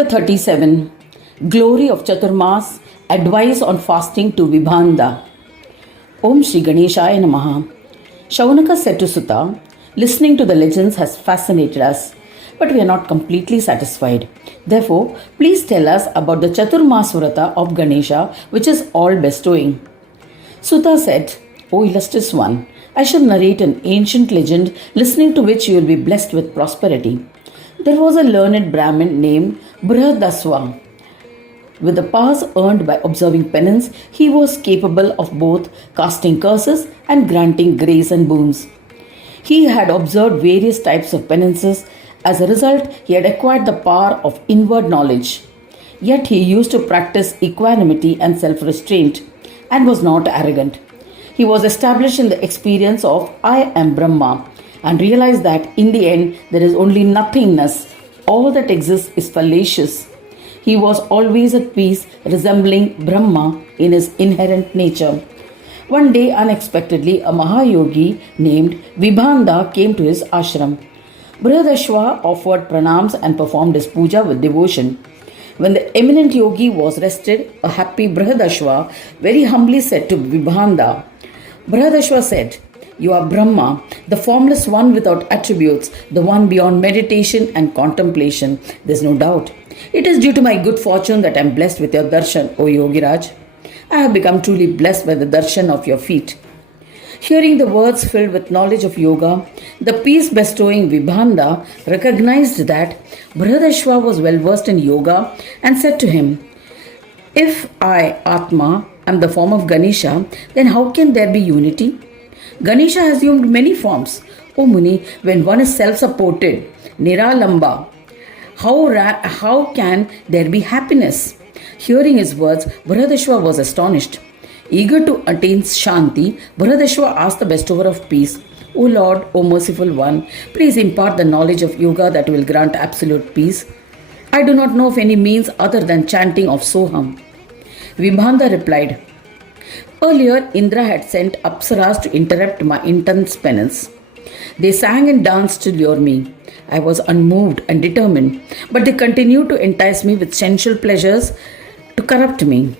Chapter 37 Glory of Chaturmas, Advice on Fasting to Vibhanda. Om Shri Ganeshaya Namaha. Shaunaka said to Sutta, listening to the legends has fascinated us, but we are not completely satisfied. Therefore, please tell us about the Chaturmas Vrata of Ganesha, which is all bestowing. Sutta said, O illustrious one, I shall narrate an ancient legend, listening to which you will be blessed with prosperity. There was a learned Brahmin named Bhadrapad. With the powers earned by observing penance, he was capable of both casting curses and granting grace and boons. He had observed various types of penances. As a result, he had acquired the power of inward knowledge. Yet he used to practice equanimity and self-restraint and was not arrogant. He was established in the experience of I am Brahma and realized that in the end there is only nothingness. All that exists is fallacious. He was always at peace, resembling Brahma in his inherent nature. One day, unexpectedly, a Mahayogi named Vibhanda came to his ashram. Brihadashva offered pranams and performed his puja with devotion. When the eminent yogi was rested, a happy Brihadashva very humbly said to Vibhanda, Brihadashva said, You are Brahma, the formless one without attributes, the one beyond meditation and contemplation. There is no doubt. It is due to my good fortune that I am blessed with your darshan, O Yogiraj. I have become truly blessed by the darshan of your feet. Hearing the words filled with knowledge of yoga, the peace-bestowing Vibhanda recognized that Brihadashva was well versed in yoga and said to him, If I, Atma, am the form of Ganesha, then how can there be unity? Ganesha has assumed many forms. O Muni, when one is self-supported, Niralamba, how can there be happiness? Hearing his words, Brihadashva was astonished. Eager to attain Shanti, Brihadashva asked the bestower of peace, O Lord, O merciful one, please impart the knowledge of yoga that will grant absolute peace. I do not know of any means other than chanting of Soham. Vibhanda replied, Earlier, Indra had sent Apsaras to interrupt my intense penance. They sang and danced to lure me. I was unmoved and determined, but they continued to entice me with sensual pleasures to corrupt me.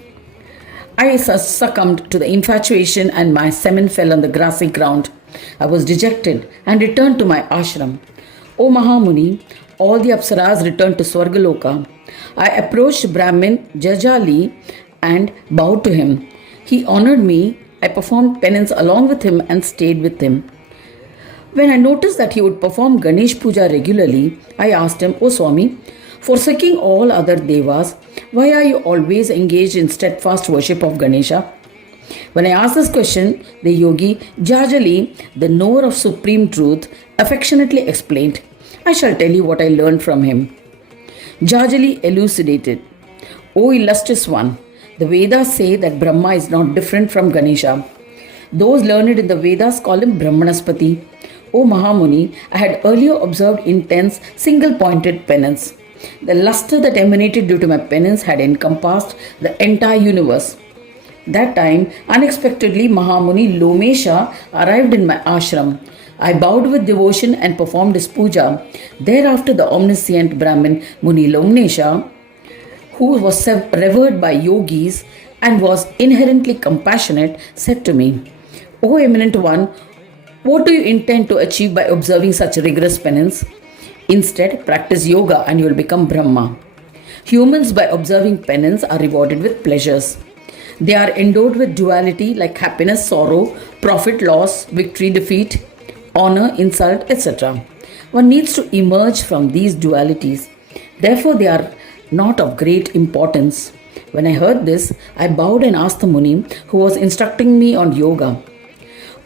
I succumbed to the infatuation and my semen fell on the grassy ground. I was dejected and returned to my ashram. O Mahamuni, all the Apsaras returned to Swargaloka. I approached Brahmin Jajali and bowed to him. He honored me. I performed penance along with him and stayed with him. When I noticed that he would perform Ganesh Puja regularly, I asked him, O Swami, forsaking all other devas, why are you always engaged in steadfast worship of Ganesha? When I asked this question, the yogi, Jajali, the knower of supreme truth, affectionately explained, I shall tell you what I learned from him. Jajali elucidated, O illustrious one, the Vedas say that Brahma is not different from Ganesha. Those learned in the Vedas call him Brahmanaspati. O Mahamuni, I had earlier observed intense, single-pointed penance. The luster that emanated due to my penance had encompassed the entire universe. That time, unexpectedly, Mahamuni Lomesha arrived in my ashram. I bowed with devotion and performed his puja. Thereafter, the omniscient Brahmin Muni Lomesha, who was revered by yogis and was inherently compassionate, said to me, O eminent one, what do you intend to achieve by observing such rigorous penance? Instead, practice yoga and you will become Brahma. Humans, by observing penance, are rewarded with pleasures. They are endowed with duality like happiness, sorrow, profit, loss, victory, defeat, honor, insult, etc. One needs to emerge from these dualities. Therefore, they are not of great importance. When I heard this, I bowed and asked the Muni, who was instructing me on yoga,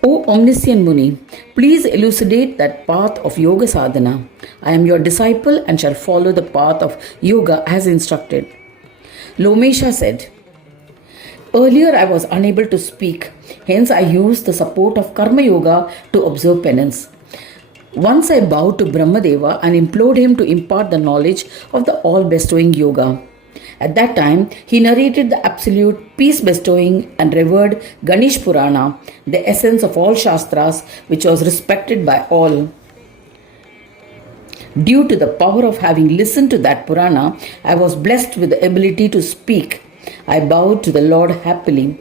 O omniscient Muni, please elucidate that path of yoga sadhana. I am your disciple and shall follow the path of yoga as instructed. Lomesha said, Earlier I was unable to speak, hence I used the support of karma yoga to observe penance. Once I bowed to Brahmadeva and implored him to impart the knowledge of the all-bestowing yoga. At that time, he narrated the absolute peace-bestowing and revered Ganesha Purana, the essence of all Shastras, which was respected by all. Due to the power of having listened to that Purana, I was blessed with the ability to speak. I bowed to the Lord happily.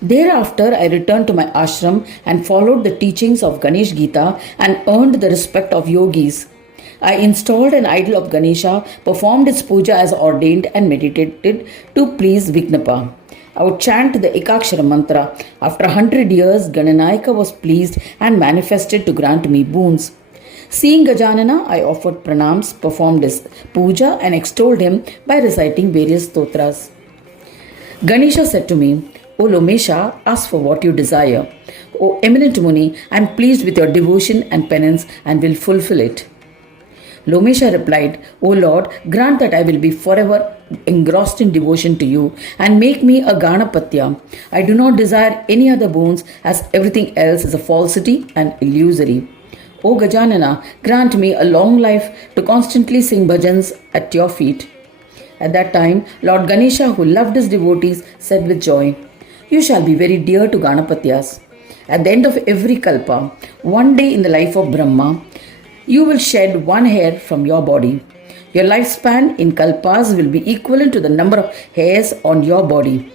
Thereafter, I returned to my ashram and followed the teachings of Ganesh Gita and earned the respect of yogis. I installed an idol of Ganesha, performed its puja as ordained, and meditated to please Vignapa. I would chant the Ekakshara mantra. After 100 years, Gananayaka was pleased and manifested to grant me boons. Seeing Gajanana, I offered pranams, performed his puja, and extolled him by reciting various stotras. Ganesha said to me, O Lomesha, ask for what you desire. O eminent Muni, I am pleased with your devotion and penance and will fulfill it. Lomesha replied, O Lord, grant that I will be forever engrossed in devotion to you and make me a Ganapatya. I do not desire any other boons, as everything else is a falsity and illusory. O Gajanana, grant me a long life to constantly sing bhajans at your feet. At that time, Lord Ganesha, who loved his devotees, said with joy, You shall be very dear to Ganapatyas. At the end of every kalpa, one day in the life of Brahma, you will shed one hair from your body. Your lifespan in kalpas will be equivalent to the number of hairs on your body.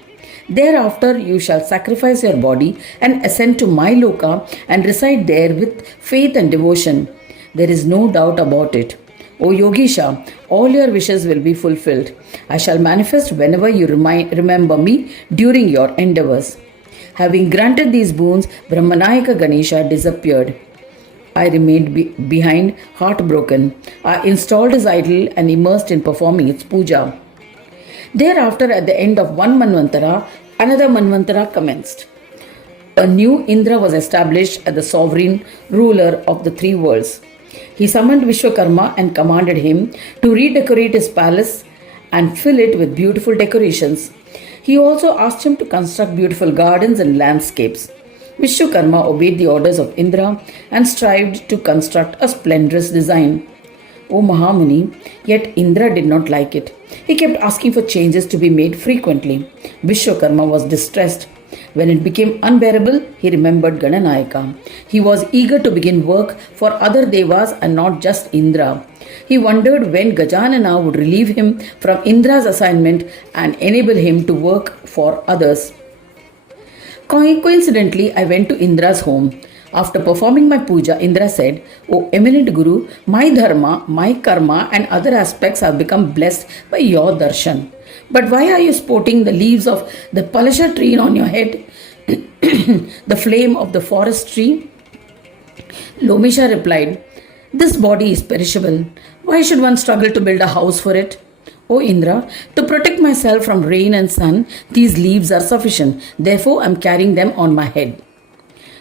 Thereafter, you shall sacrifice your body and ascend to my loka and reside there with faith and devotion. There is no doubt about it. O Yogisha, all your wishes will be fulfilled. I shall manifest whenever you remember me during your endeavors. Having granted these boons, Brahmanayaka Ganesha disappeared. I remained behind, heartbroken. I installed his idol and immersed in performing its puja. Thereafter, at the end of one Manvantara, another Manvantara commenced. A new Indra was established as the sovereign ruler of the three worlds. He summoned Vishwakarma and commanded him to redecorate his palace and fill it with beautiful decorations. He also asked him to construct beautiful gardens and landscapes. Vishwakarma obeyed the orders of Indra and strived to construct a splendorous design. O Mahamuni, yet Indra did not like it. He kept asking for changes to be made frequently. Vishwakarma was distressed. When it became unbearable, he remembered Gananayaka. He was eager to begin work for other devas and not just Indra. He wondered when Gajanana would relieve him from Indra's assignment and enable him to work for others. Coincidentally, I went to Indra's home. After performing my puja, Indra said, O eminent Guru, my dharma, my karma and other aspects have become blessed by your darshan. But why are you sporting the leaves of the palasha tree on your head, the flame of the forest tree? Lomesha replied, This body is perishable. Why should one struggle to build a house for it? O Indra, to protect myself from rain and sun, these leaves are sufficient. Therefore, I am carrying them on my head.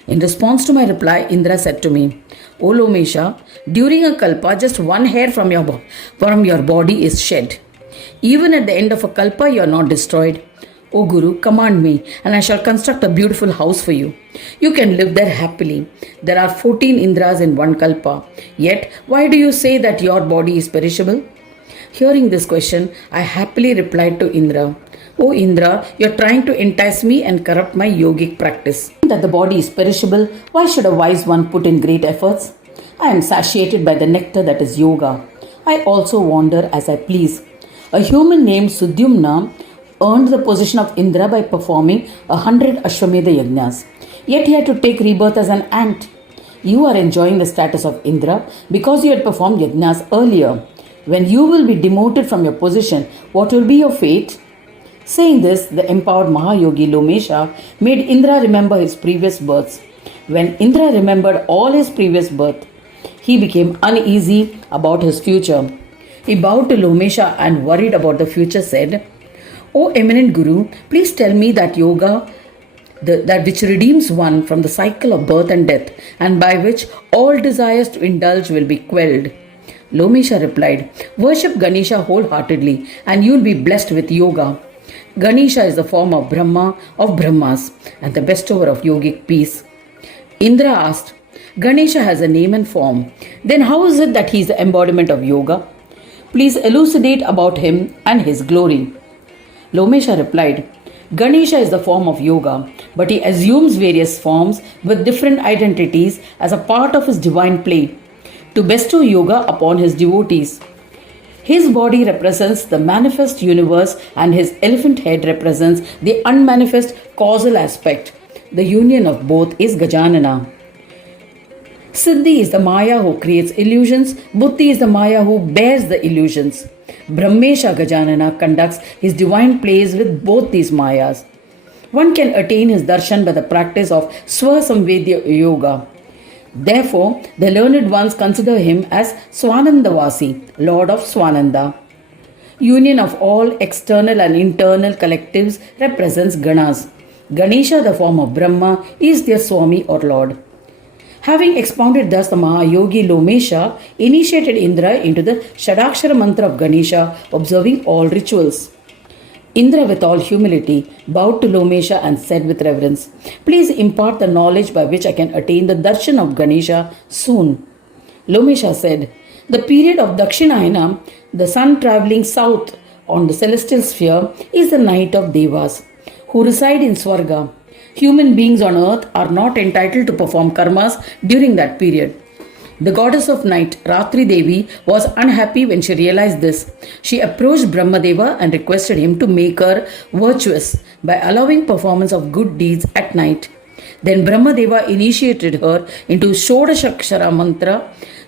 In response to my reply, Indra said to me, O Lomesha, during a kalpa, just one hair from your body is shed. Even at the end of a kalpa, you are not destroyed. O Guru, command me, and I shall construct a beautiful house for you. You can live there happily. There are 14 Indras in one kalpa. Yet, why do you say that your body is perishable? Hearing this question, I happily replied to Indra, O Indra, you are trying to entice me and corrupt my yogic practice. That the body is perishable, why should a wise one put in great efforts? I am satiated by the nectar that is yoga. I also wander as I please. A human named Sudyumna earned the position of Indra by performing 100 Ashwamedha Yajnas. Yet he had to take rebirth as an ant. You are enjoying the status of Indra because you had performed Yajnas earlier. When you will be demoted from your position, what will be your fate? Saying this, the empowered Mahayogi Lomesha made Indra remember his previous births. When Indra remembered all his previous births, he became uneasy about his future. He bowed to Lomesha and, worried about the future, said, O eminent Guru, please tell me that yoga, that which redeems one from the cycle of birth and death, and by which all desires to indulge will be quelled. Lomesha replied, Worship Ganesha wholeheartedly and you will be blessed with yoga. Ganesha is the form of Brahma, of Brahmas, and the bestower of yogic peace. Indra asked, Ganesha has a name and form. Then how is it that he is the embodiment of yoga? Please elucidate about him and his glory. Lomesha replied, Ganesha is the form of yoga, but he assumes various forms with different identities as a part of his divine play. To to bestow yoga upon his devotees. His body represents the manifest universe and his elephant head represents the unmanifest causal aspect. The union of both is Gajanana. Siddhi is the Maya who creates illusions, Buddhi is the Maya who bears the illusions. Brahmesha Gajanana conducts his divine plays with both these Mayas. One can attain his darshan by the practice of Swasamvedya Yoga. Therefore, the learned ones consider him as Swanandavasi, Lord of Swananda. Union of all external and internal collectives represents Ganas. Ganesha, the form of Brahma, is their Swami or Lord. Having expounded thus, the Mahayogi Lomesha initiated Indra into the Shadakshara mantra of Ganesha, observing all rituals. Indra, with all humility, bowed to Lomesha and said with reverence, "Please impart the knowledge by which I can attain the darshan of Ganesha soon." Lomesha said, "The period of Dakshinayana, the sun travelling south on the celestial sphere, is the night of Devas, who reside in Swarga. Human beings on earth are not entitled to perform karmas during that period." The goddess of night, Ratri Devi, was unhappy when she realized this. She approached Brahmadeva and requested him to make her virtuous by allowing performance of good deeds at night. Then Brahmadeva initiated her into Shodashakshara mantra,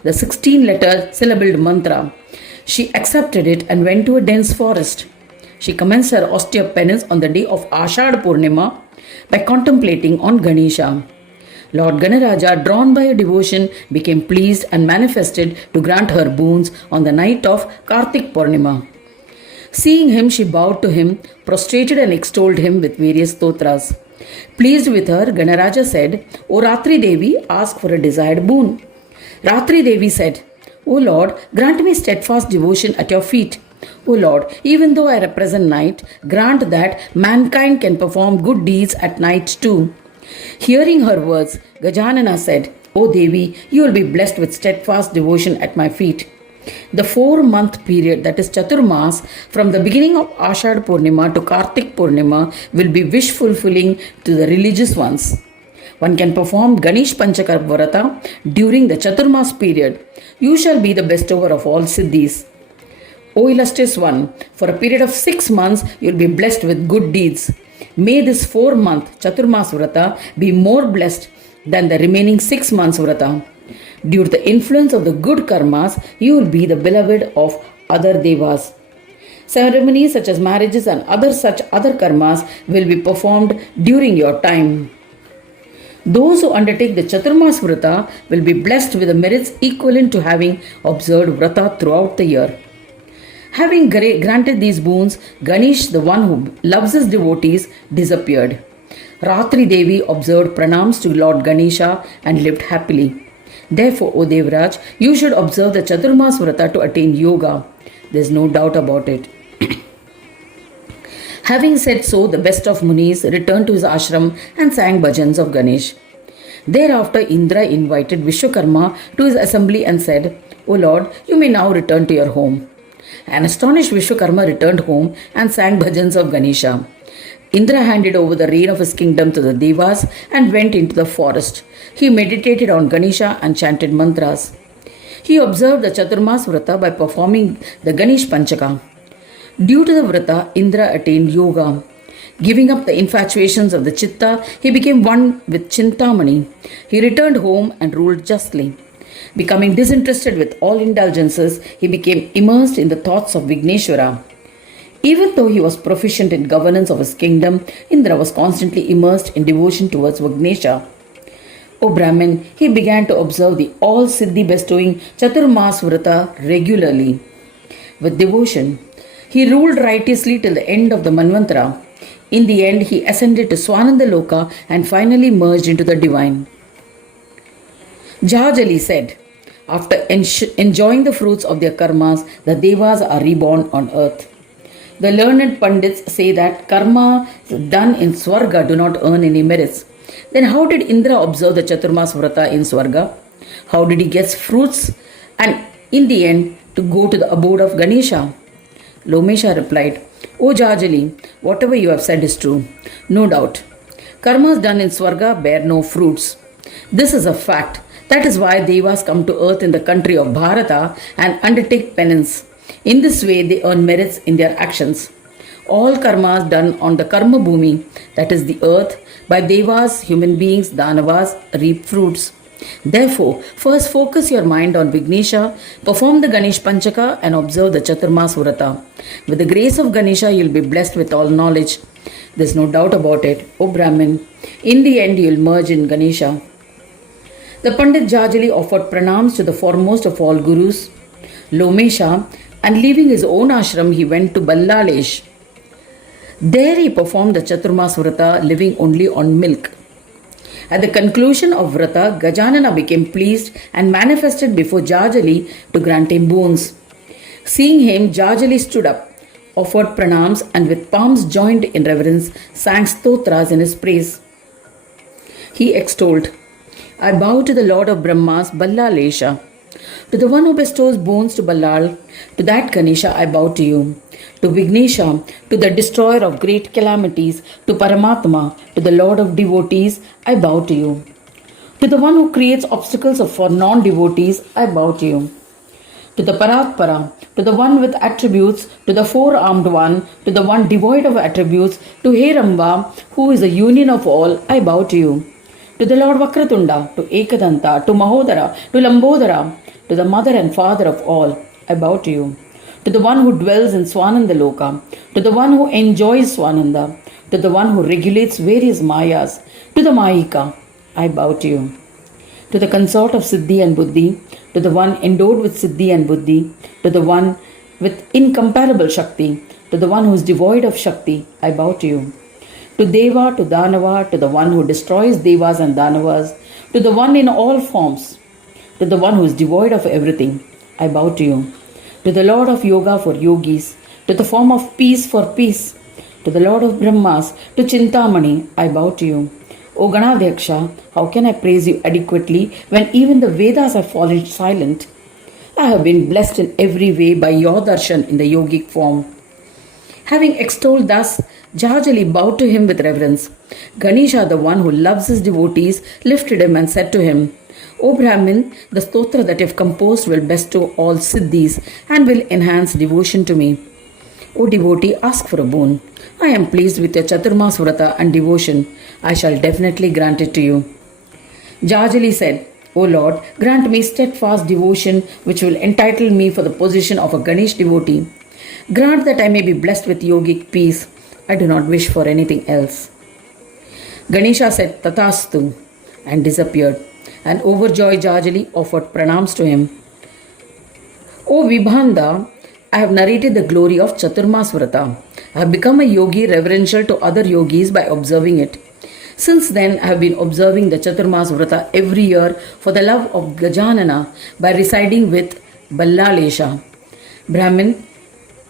the 16-letter syllabled mantra. She accepted it and went to a dense forest. She commenced her austere penance on the day of Ashad Purnima by contemplating on Ganesha. Lord Ganaraja, drawn by her devotion, became pleased and manifested to grant her boons on the night of Kartik Purnima. Seeing him, she bowed to him, prostrated and extolled him with various stotras. Pleased with her, Ganaraja said, "O Ratri Devi, ask for a desired boon." Ratri Devi said, "O Lord, grant me steadfast devotion at your feet. O Lord, even though I represent night, grant that mankind can perform good deeds at night too." Hearing her words, Gajanana said, "O Devi, you will be blessed with steadfast devotion at my feet." The 4-month period, that is Chaturmas, from the beginning of Ashad Purnima to Kartik Purnima, will be wish fulfilling to the religious ones. One can perform Ganesh Panchakar Vrata during the Chaturmas period. You shall be the bestower of all siddhis. O illustrious one, for a period of 6 months you will be blessed with good deeds. May this 4-month Chaturmas Vrata be more blessed than the remaining 6 months Vrata. Due to the influence of the good karmas, you will be the beloved of other devas. Ceremonies such as marriages and other karmas will be performed during your time. Those who undertake the Chaturmas Vrata will be blessed with the merits equivalent to having observed Vrata throughout the year. Having granted these boons, Ganesh, the one who loves his devotees, disappeared. Ratri Devi observed pranams to Lord Ganesha and lived happily. Therefore, O Devraj, you should observe the Chaturmas Vrata to attain yoga. There is no doubt about it. Having said so, the best of Munis returned to his ashram and sang bhajans of Ganesh. Thereafter, Indra invited Vishwakarma to his assembly and said, "O Lord, you may now return to your home." An astonished Vishwakarma returned home and sang bhajans of Ganesha. Indra handed over the reign of his kingdom to the Devas and went into the forest. He meditated on Ganesha and chanted mantras. He observed the Chaturmas Vrata by performing the Ganesh Panchaka. Due to the Vrata, Indra attained yoga. Giving up the infatuations of the Chitta, he became one with Chintamani. He returned home and ruled justly. Becoming disinterested with all indulgences, he became immersed in the thoughts of Vigneshwara. Even though he was proficient in governance of his kingdom, Indra was constantly immersed in devotion towards Vignesha. O Brahmin, he began to observe the all-siddhi bestowing Chaturmas Vrata regularly. With devotion, he ruled righteously till the end of the Manvantara. In the end, he ascended to Swananda Loka and finally merged into the divine. Jahajali said, after enjoying the fruits of their karmas, the Devas are reborn on earth. The learned Pandits say that karma done in Swarga do not earn any merits. Then how did Indra observe the Chaturmas Vrata in Swarga? How did he get fruits and in the end to go to the abode of Ganesha? Lomesha replied, "O Jajali, whatever you have said is true. No doubt. Karmas done in Swarga bear no fruits. This is a fact. That is why Devas come to earth in the country of Bharata and undertake penance. In this way, they earn merits in their actions. All karmas done on the karma bhumi, that is the earth, by Devas, human beings, Danavas, reap fruits. Therefore, first focus your mind on Vignesha, perform the Ganesh Panchaka and observe the Chaturmas Vrata. With the grace of Ganesha, you will be blessed with all knowledge. There's no doubt about it, O Brahmin. In the end, you will merge in Ganesha. The Pandit Jajali offered pranams to the foremost of all gurus, Lomesha, and leaving his own ashram, he went to Ballalesh. There he performed the Chaturmas Vrata, living only on milk. At the conclusion of Vrata, Gajanana became pleased and manifested before Jajali to grant him boons. Seeing him, Jajali stood up, offered pranams, and with palms joined in reverence, sang stotras in his praise. He extolled, I bow to the Lord of Brahmas, Ballalesha. To the one who bestows boons to Ballal, to that Ganesha I bow to you. To Vignesha, to the destroyer of great calamities, to Paramatma, to the Lord of devotees, I bow to you. To the one who creates obstacles for non-devotees, I bow to you. To the Paratpara, to the one with attributes, to the four-armed one, to the one devoid of attributes, to Heramba, who is the union of all, I bow to you. To the Lord Vakratunda, to Ekadanta, to Mahodara, to Lambodara, to the mother and father of all, I bow to you. To the one who dwells in Swananda Loka, to the one who enjoys Swananda, to the one who regulates various Mayas, to the Mayika, I bow to you. To the consort of Siddhi and Buddhi, to the one endowed with Siddhi and Buddhi, to the one with incomparable Shakti, to the one who is devoid of Shakti, I bow to you. To Deva, to Danava, to the one who destroys Devas and Danavas, to the one in all forms, to the one who is devoid of everything, I bow to you. To the Lord of Yoga for yogis, to the form of peace for peace, to the Lord of Brahmas, to Chintamani, I bow to you. O Ganadhyaksha, how can I praise you adequately when even the Vedas have fallen silent? I have been blessed in every way by your darshan in the yogic form. Having extolled thus, Jajali bowed to him with reverence. Ganesha, the one who loves his devotees, lifted him and said to him, O Brahmin, the stotra that you have composed will bestow all siddhis and will enhance devotion to me. O devotee, ask for a boon. I am pleased with your Chaturmas Vrata and devotion. I shall definitely grant it to you. Jajali said, O Lord, grant me steadfast devotion which will entitle me for the position of a Ganesh devotee. Grant that I may be blessed with yogic peace. I do not wish for anything else. Ganesha said, Tathastu, and disappeared. And overjoyed Jajali offered pranams to him. O Vibhanda, I have narrated the glory of Chaturmas Vrata. I have become a yogi reverential to other yogis by observing it. Since then, I have been observing the Chaturmas Vrata every year for the love of Gajanana by residing with Ballalesha. Brahmin,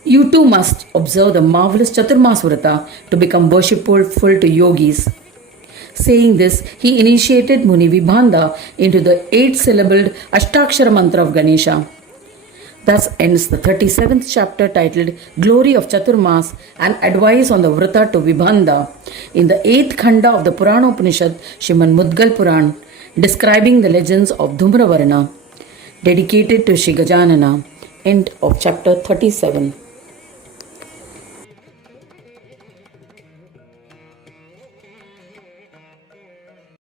you too must observe the marvelous Chaturmas Vrata to become worshipful to yogis. Saying this, he initiated Muni Vibhanda into the 8-syllabled Ashtakshara mantra of Ganesha. Thus ends the 37th chapter titled Glory of Chaturmas and Advice on the Vrata to Vibhanda in the 8th Khanda of the Purana Upanishad Srimad Mudgal Puran, describing the legends of Dhumravarna, dedicated to Shri Gajanana. End of chapter 37.